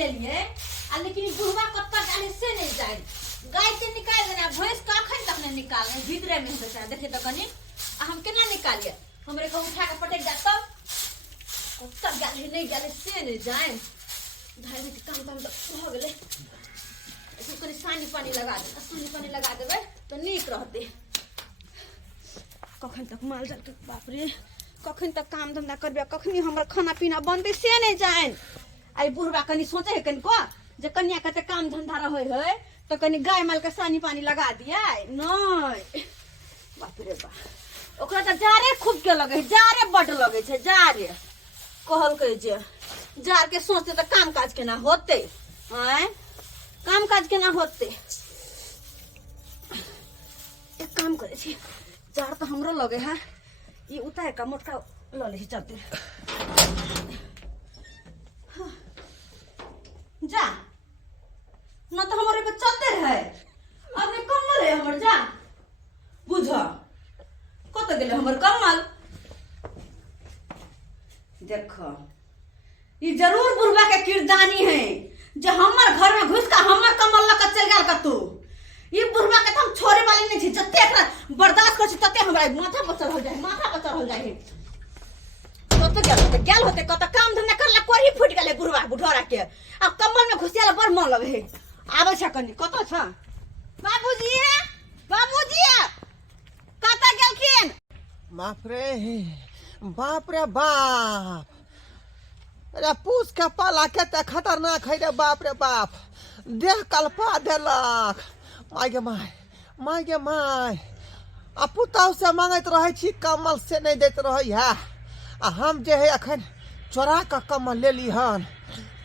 ले लिए लेकिन बुढ़वा कत्ता डाले से नहीं जाए गाय के निकाल देना भैंस का अखन तक नहीं निकालने भीतरे में बेचारा देखिए तो कनी हम केना निकालिए हमरे को उठा के पटक जाता कत्ता गाले नहीं गाले से नहीं जाए धार में काम काम तो हो गेले ऐसे कनी सानी पानी लगा देबे तो नीक रहते कखन तक माल जाल के बाप रे कखन तक काम धंधा करबे कखनी हमर खाना पीना बनते से नहीं जाए आई बुढ़वा कनी सोचे है कनी को जे कन्या कते काम धंधा रहे है तो कनी गाय माल के सानी पानी लगा दिया नहीं बाप रे बा ओकरा त जारे खूब के लगे जारे बड लगे छे जारे कहल के जे जार के सोचते तो काम काज के ना होते हैं काम काज के ना होते एक काम करे छी जार तो हमरो लगे है ये उतार का मोटका ल ले चलते जा न तो हमारे पे चलते रहे अपने कमल है हमर जा बुझ कत गेले हमर कमल देखो ये जरूर बुढ़वा के किरदानी है जो हमर घर में घुस का हमर कमल लक चल गेल कतू ये बुढ़वा के हम छोड़े वाले नहीं छी जते एकरा बर्दाश्त कर छी तते हमरा माथा पचर हो जाए तो गेल होते कत काम धंधा करला कोरी फुट गेले बुढ़वा बुढ़ोरा के अब कमल में घुसियाला बड़ मन लगे है आवे छ कनी कत छ बाबूजी कत गेलखिन बाप रे बाप अरे पूछ के पाला के खतरनाक है रे बाप देह कल्पा देलक माय गे माय आ पुतौ से मांगत रहे छी कमल से नहीं देत रही है आ हम जे है अखन चोरा के कमल ले ली हन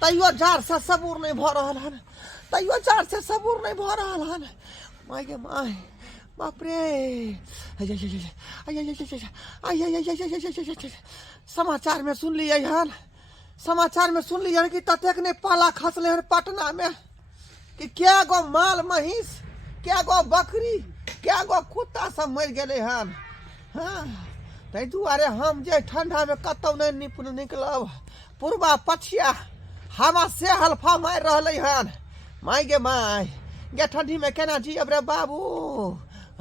तैयो जार से सबूर नहीं भ रहल हन माय गे माय बाप रे समाचार में सुन लिये कि ततेक ने पाला खसले हन पटना में कि क्या गो माल महिष क्या गो बकरी क्या गो कुत्ता सब मर गेले हन हाँ तै दुआरे हम जे ठंडा में कतौ नहीं निकलब पूर्वा पछिया हवा से हल्फा मार रहले हन माय गे ठंडी में केना जियब रे बाबू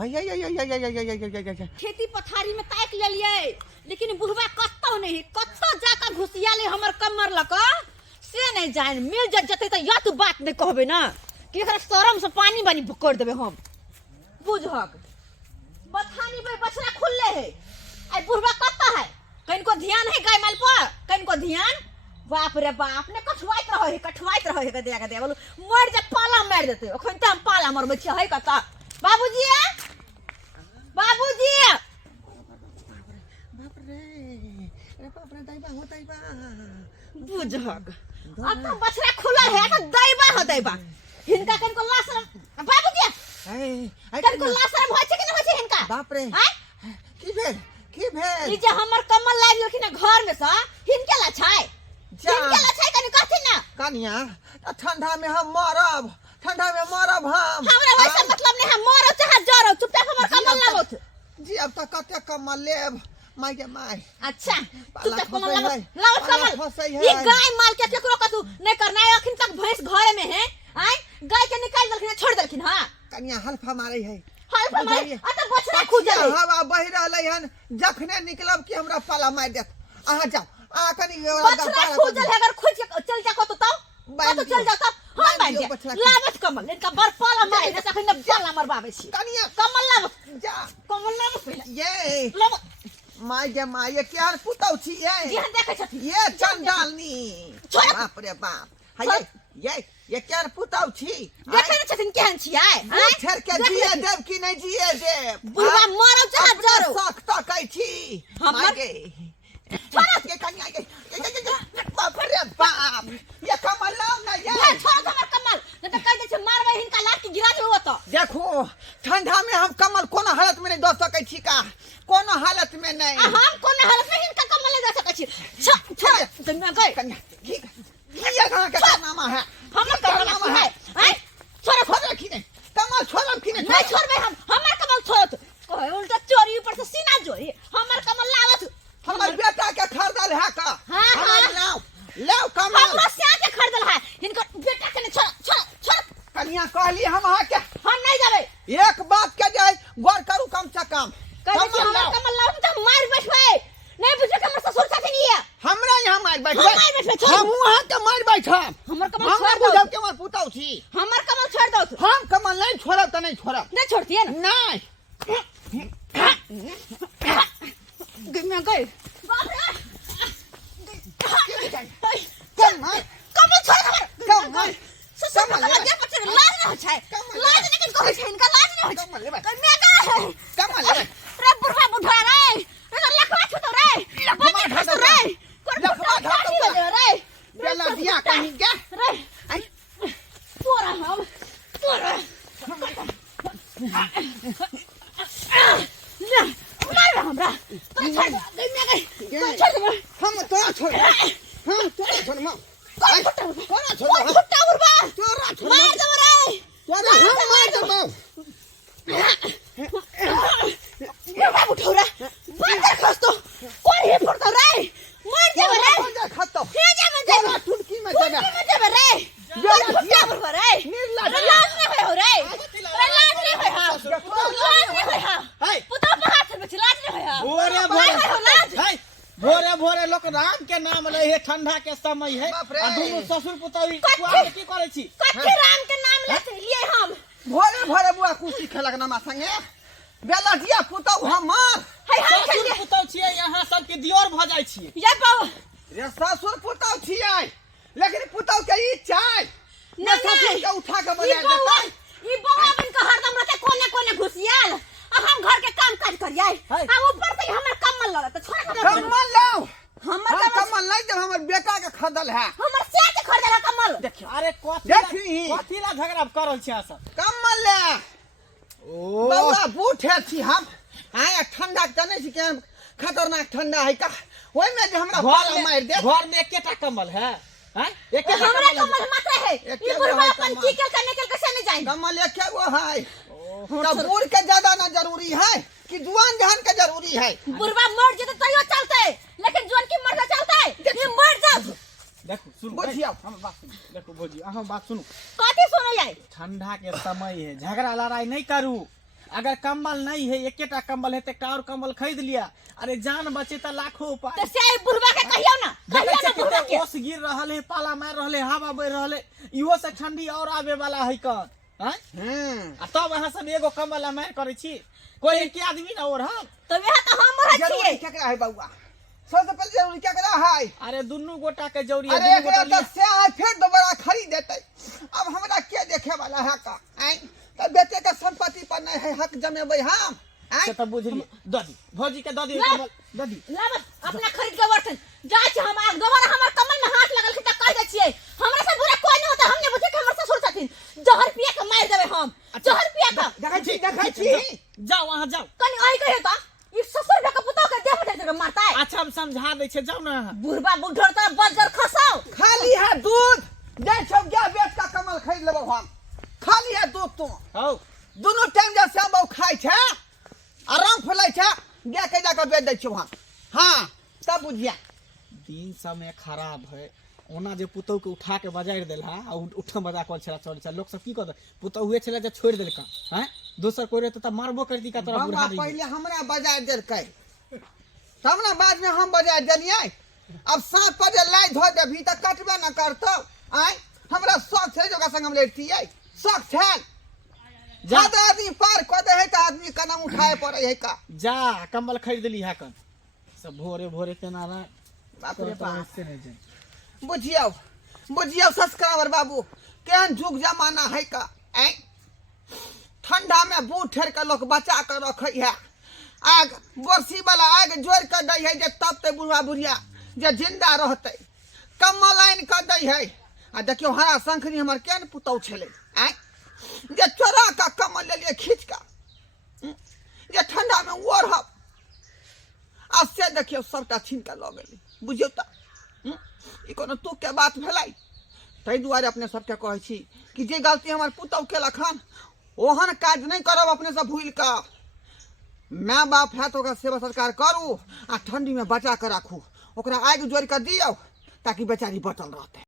खेती पथारी में ताक लेलिए लेकिन बुढ़वा कत्तो जाकर घुसियाले हमर कमर लक से नहीं जान मिल जते तो या तो बात नहीं कहबे ना कि एकरा शरम से पानी बानी कर देबे हम बुझक बथानी पे बछड़ा खुलले है आई बुढ़वा कत्ता है कहीं को ध्यान है गाय माल पर कहीं को ध्यान बाप रे बाप ने कठवाइत रहे के दे बोलो मर जा पाला मार देते ओखन त हम पाला मरबे छी है कत्ता बाबूजी बाप रे दैबा बुझक अब तो बछड़ा खुला है तो दैबा हिनका कन को लाश बाबूजी कन को लाश होय छै कि न होय छै हिनका बाप रे की भेल ई जे हमर कमल लाग गेलखिन घर में से हिनके ला छै कनी कहथिन ना कनिया ठंडा में हम मरब हम हमरा वैसे मतलब नहीं है मरो चाहे जरो चुपचाप हमर कमल लागत जी अब तक कते कमल लेब माय गे माय अच्छा चुपचाप कमल लागत कमल ये गाय माल के केकरो कतु नहीं करना है अखन तक भैंस घर में है आई गाय के निकाल देलखिन छोड़ देलखिन हां कनिया हल्फा मारे है तो बछड़ा खुजल हवा बहि रहलै हन जखने निकलब कि हमरा पाला मार देत अहाँ जाओ आ कनी बछड़ा खुजल है अगर खुज के चल जा को तो चल जाता हां बांध दे लावत कमल इनका बर पाला मारे न तखन न पाला मरबावे छी कनिया कमल लावत जा कमल लावत पहले ये लावत माय गे माय ये केहन पुतौ छी ये देखे छथि ये चंडालनी बाप रे बाप ये केहन पुतौ छी देखे न छथिन केहन छी आय छर के जिए देव कि नहीं जिए देव बुढ़वा मरौ चाहे जरो सख्त तकै छी हमर के छोरा के कनिया के बाप रे बाप ये कमल लाओ ना ये छोड़ हमर कमल न त कह दे छै मारबै हिनका लाठी गिरा देबो त देखो ठंडा में हम कमल कोनो हालत में नहीं दो सकै छी का कोनो हालत में नहीं हम कोनो हालत में हिनका कमल नहीं दे सकै छी छोड़ तुम न गए कन्या ठीक ये कहां का नामा है हमर कमल है हैं छोड़ छोड़ की नहीं कमल छोड़म की नहीं छोड़बे हम हमर कमल छोड़त कहे उल्टा चोरी ऊपर से सीना जोरी हमर कमल लावत हमर बेटा के खरीदल है का हां लाओ कमल हमरा से के खरीदल है हिनकर ना कहली हम अहाँ के हम नहीं जाबे एक बात के जाय गौर करू कम से कम कहे छी हमर कमल लाओ त मार बैठबे नहीं बुझे के हमर ससुर साथे नहीं है हमरा यहाँ मार बैठबे हम मार बैठबे छोड़ हम वहां के मार बैठब हमर कमल हम छोड़ बुझब दो के हमर पुतौ छी हमर कमल छोड़ दो हम कमल नहीं छोड़ब त नहीं छोड़ब नहीं छोड़तिए ना नहीं मैं गई बाप रे कमल कमल छोड़ हमर कमल ससुर कमल जे पछे लाज नहीं हो छै लाज नहीं कहै छै इनका लाज नहीं हो छै कमल लेबै मैं गई कमल लेबै रे बुढ़वा बुढ़ा रे ए लखवा छतो रे लखवा छतो रे लखवा छतो रे बेला दिया कहीं के रे आई तोरा हम तोरा ना मार हमरा तो छोड़ दे मैं गई छोड़ दे हम तोरा छोड़ हम तोरा छोड़ मां तोरा छोड़ फुट्टा बुढ़वा तोरा छोड़ मार दे रे तोरा हम मार दे बुढ़वा बुढ़ौरा बांदर खस्तो कौन है फुटतो रे मार दे रे खत्तो हे जा मैं दे तोरा टुटकी में दे रे फुट्टा बुढ़वा रे लाज नहीं हो रे लाज नहीं हो लाज नहीं हो पुता बाहर से लाज नहीं हो भोरे भोरे लोग राम के नाम ले है ठंडा के समय है आ दुनु ससुर पुतौरी कुआर की करे छी कथि राम के नाम लिए हम भोरे भोरे बुआ कुर्सी खेलक नमा संगे बेला दिया पुतौ हमर है हम ससुर पुतौ छियै यहाँ सब के दियोर भ जाय छियै ये पाओ रे ससुर पुतौ छियै लेकिन पुतौ के ई चाय नहीं ससुर के उठा के बजा देतै ई बौआ बन के हरदम रहते कोने कोने घुसियाल आ हम घर के काम काज करियै आ ऊपर से हमर कमल लगत छोड़ हमर कमल लाओ हमर कमल नहीं जब हमर बेटा के खदल है हमर से के खरीदला कमल देखियो अरे कथी ला झगड़ा करल छी अहाँ सब कमल ले ओ बौआ बूढ़े छी हम आय ठंडा जाने छी के खतरनाक ठंडा है का ओइ में जे हमरा पाला मार दे घर में एकेटा कमल है हैं एकेटा हमरा कमल मात्र है ई बुढ़वा अपन की करने के कैसे नहीं जाएंगे कमल एके गो है तब बूढ़ के ज्यादा ना जरूरी है कि जुआन जहान के जरूरी है बुढ़वा मर जेते तइयो चलते लेकिन जवान की मर चलते ये मर जा देखो सुनो बुझियो हम बात सुनो देखो भौजी अहाँ बात सुनो कथि सुनो जाय ठंडा के समय है झगड़ा लड़ाई नहीं करू अगर कम्बल नहीं है एकेटा कम्बल है तो और कम्बल खरीद लिया अरे जान बचे तो लाखों उपाय तो से बुढ़वा के कहियो ना बुढ़वा के ओस गिर रहल है पाला मार रहल है हवा बह रहल है इहो से ठंडी और आवे वाला है कन हैं आ तब अहाँ सब एगो कम्बल मार करे छी कोई एक आदमी ना और हम तो यह तो हम रह छिए जरूरी केकरा है बौआ सबसे पहले जरूरी केकरा है अरे दुन्नु गोटा के जरूरी है अरे एकरा तो से है फिर दोबारा खरीद देतै अब हमरा के देखे वाला है का आई त बेटे के संपत्ति पर नहीं है हक जमेबै हम आई से तब बुझलिए ददी भौजी के ददी कम्बल ददी लाब अपना खरीद के बर्तन जाय छी हम आग दोबारा हमर कमल में हाथ लगल त कह दे छिए हमरा से बुरा कोई नहीं होता हमने बुझे के हमर ससुर छथिन जहर पिया के मार देबै हम जहर पिया के देखै छी जाओ वहां जाओ कनी आई कहे त ई ससुर के पुतो के देह दे के मारता है अच्छा हम समझा दै छै जाओ ना बुढ़वा बुढ़र त बजर खसाओ खाली है दूध दे सब जा बेच का कमल खरीद लेबो हम खाली है दूध तो हौ दोनों टाइम जे सब खाइ छै आराम फैलै छै जा के जाके बेच दै छियो हम हां तब बुझिया दिन समय खराब है ओना जे पुतौ के उठा के बजारि देल है आ उठम बजा कल छला चल चल लोग सब की कहत पुतौ हुए छला जे छोड़ देल का हैं दोसर कोई रहत त मारबो कर दी का तरह बुढ़ा दी पहले हमरा बजा देलकै तब ना बाद में हम बजा देलियै अब साथ पर जे लाई धो देबी त कटबे न करतौ आय हमरा शौक छै जोगा संग हम लेतियै शौक छै ज्यादा आदमी पार क दे है त आदमी कदम उठाए पड़े है का जा कंबल खरीद ली है कन सब भोरे भोरे केना रहा बाप रे बाप से नहीं जाए बुझियो बुझियो सस्कावर बाबू केहन जुग जमाना है का ऐ ठंडा में बूढ़ ठेर के लोग बचा के रखे है आग बोरसी वाला आग जोड़ के दै है जे तब ते बुढ़वा बुढ़िया जे जिंदा रहते कम्बल आइन के दै है आ देखियो हरा शंखनी हमर केन पुतौ छले ऐ जे चोरा का कम्बल ले लिए खींच का जे ठंडा में ओढ़ब आ से देखियो सबटा छीन के ल गेली बुझियो त ई कोनो तू के बात भेलै तै दुआरे अपने सबके कहै छी कि जे गलती हमर पुतौ केलक हन ओहन काज नहीं करब अपने से भूल का माँ बाप है तो ओकरा सेवा सत्कार करू आ ठंडी में बचा के राखू ओकरा आगि जोड़ के दियौ ताकि बेचारी बचल रहते।